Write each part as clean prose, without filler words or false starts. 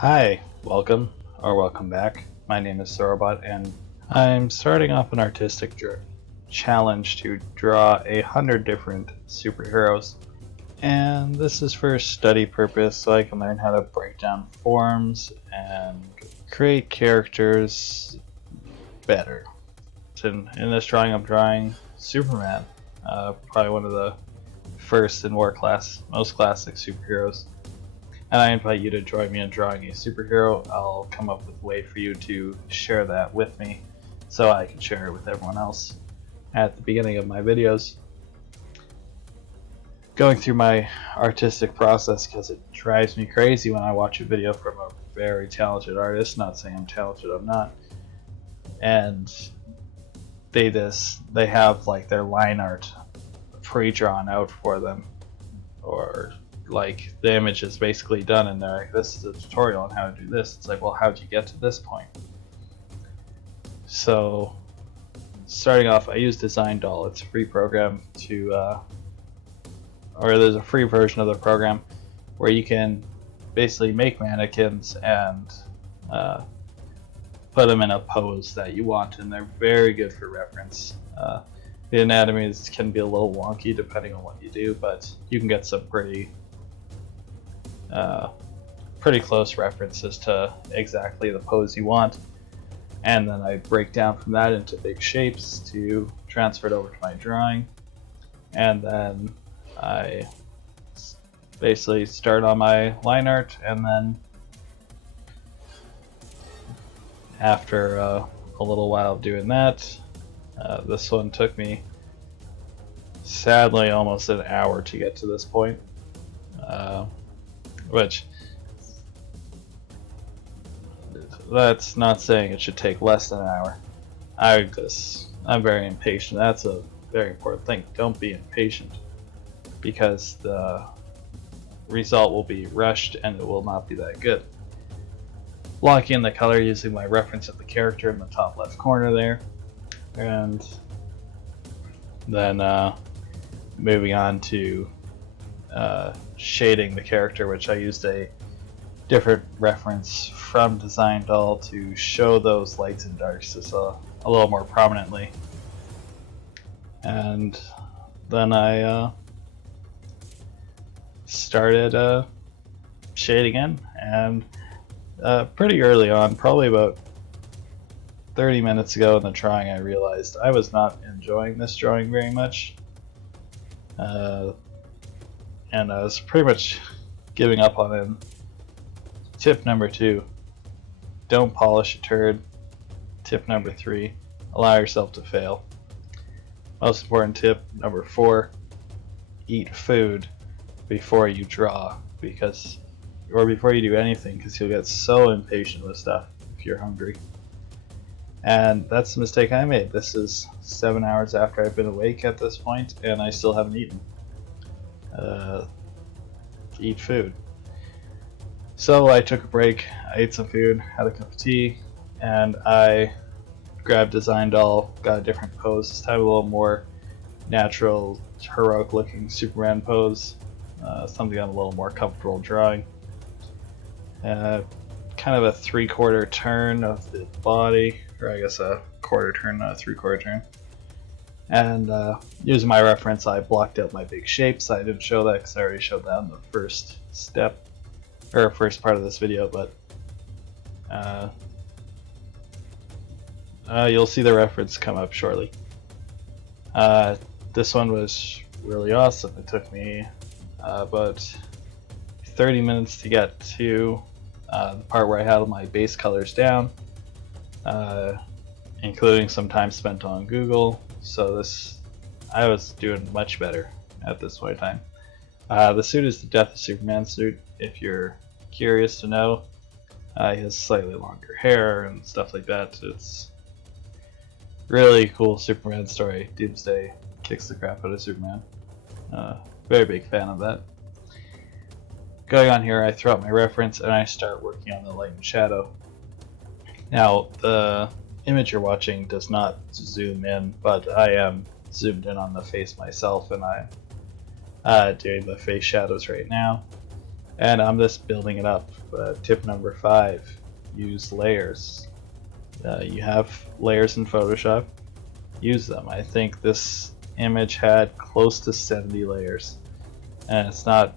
Hi, welcome back. My name is Sorobot, and I'm starting off an artistic challenge to draw 100 different superheroes. And this is for study purpose, so I can learn how to break down forms and create characters better. In this drawing, I'm drawing Superman, probably one of the first and most classic superheroes. And I invite you to join me in drawing a superhero. I'll come up with a way for you to share that with me so I can share it with everyone else at the beginning of my videos. Going through my artistic process because it drives me crazy when I watch a video from a very talented artist. Not saying I'm talented, I'm not. And they have like their line art pre-drawn out for them, or like the image is basically done and they're like, this is a tutorial on how to do this. It's like, well, how'd you get to this point? So starting off, I use Design-Doll. It's a free program or there's a free version of the program where you can basically make mannequins and put them in a pose that you want, and they're very good for reference. The anatomies can be a little wonky depending on what you do, but you can get some pretty close references to exactly the pose you want. And then I break down from that into big shapes to transfer it over to my drawing. And then I basically start on my line art, and then after a little while of doing that, this one took me, sadly, almost an hour to get to this point, which that's not saying it should take less than an hour. I'm very impatient. That's a very important thing. Don't be impatient, because the result will be rushed and it will not be that good. Locking in the color using my reference of the character in the top left corner there, and then moving on to shading the character, which I used a different reference from Design-Doll to show those lights and darks just a little more prominently. And then I started shading in, and pretty early on, probably about 30 minutes ago in the drawing, I realized I was not enjoying this drawing very much, and I was pretty much giving up on it. Tip number 2, don't polish a turd. Tip number 3, allow yourself to fail. Most important tip number 4, eat food before you draw, or before you do anything, because you'll get so impatient with stuff if you're hungry. And that's the mistake I made. This is 7 hours after I've been awake at this point, and I still haven't eaten. Eat food. So I took a break, I ate some food, had a cup of tea, and I grabbed Design-Doll, got a different pose, this time a little more natural, heroic looking Superman pose, something I'm a little more comfortable drawing. Kind of a 3/4 turn of the body, or I guess a quarter turn, not a 3/4 turn. And using my reference, I blocked out my big shapes. I didn't show that because I already showed that in the first step, or first part of this video, but you'll see the reference come up shortly. This one was really awesome. It took me about 30 minutes to get to the part where I had my base colors down, including some time spent on Google. So I was doing much better at this point in time. The suit is the Death of Superman suit, if you're curious to know. He has slightly longer hair and stuff like that. It's really cool Superman story. Doomsday kicks the crap out of Superman. Very big fan of that. Going on here, I throw out my reference and I start working on the light and shadow. Now, the image you're watching does not zoom in, but I am zoomed in on the face myself, and I'm doing the face shadows right now. And I'm just building it up tip number 5, use layers. You have layers in Photoshop, use them. I think this image had close to 70 layers, and it's not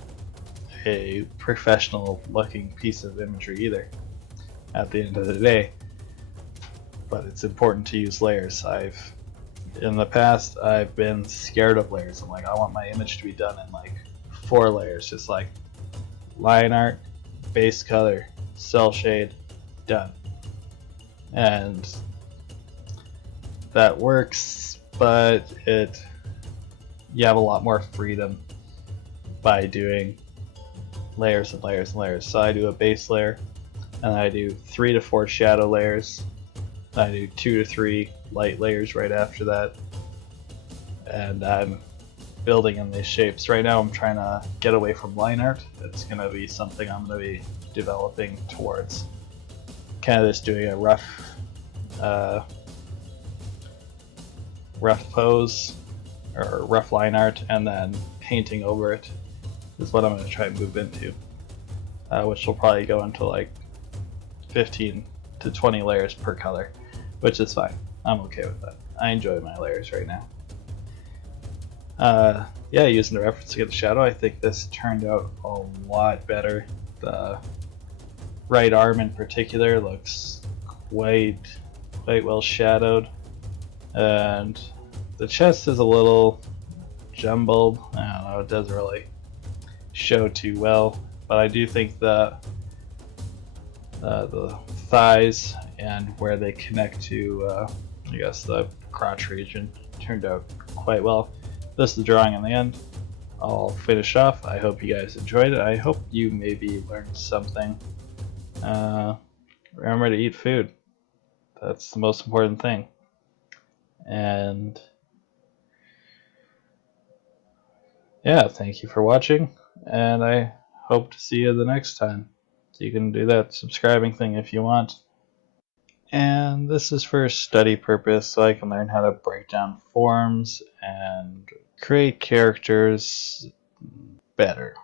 a professional looking piece of imagery either at the end of the day, but it's important to use layers. In the past, I've been scared of layers. I'm like, I want my image to be done in like 4 layers, just like line art, base color, cell shade, done. And that works, but you have a lot more freedom by doing layers and layers and layers. So I do a base layer, and I do 3 to 4 shadow layers. I do 2 to 3 light layers right after that, and I'm building in these shapes. Right now I'm trying to get away from line art. It's going to be something I'm going to be developing towards. Kind of just doing a rough pose or rough line art and then painting over it is what I'm going to try and move into, which will probably go into like 15 to 20 layers per color, which is fine. I'm okay with that. I enjoy my layers right now. Yeah, using the reference to get the shadow, I think this turned out a lot better. The right arm in particular looks quite well shadowed, and the chest is a little jumbled. I don't know, it doesn't really show too well, but I do think the thighs and where they connect to I guess the crotch region turned out quite well. This is the drawing in the end. I'll finish off. I hope you guys enjoyed it. I hope you maybe learned something. Remember to eat food. That's the most important thing. And yeah, thank you for watching, and I hope to see you the next time. So you can do that subscribing thing if you want. And this is for study purpose, so I can learn how to break down forms and create characters better.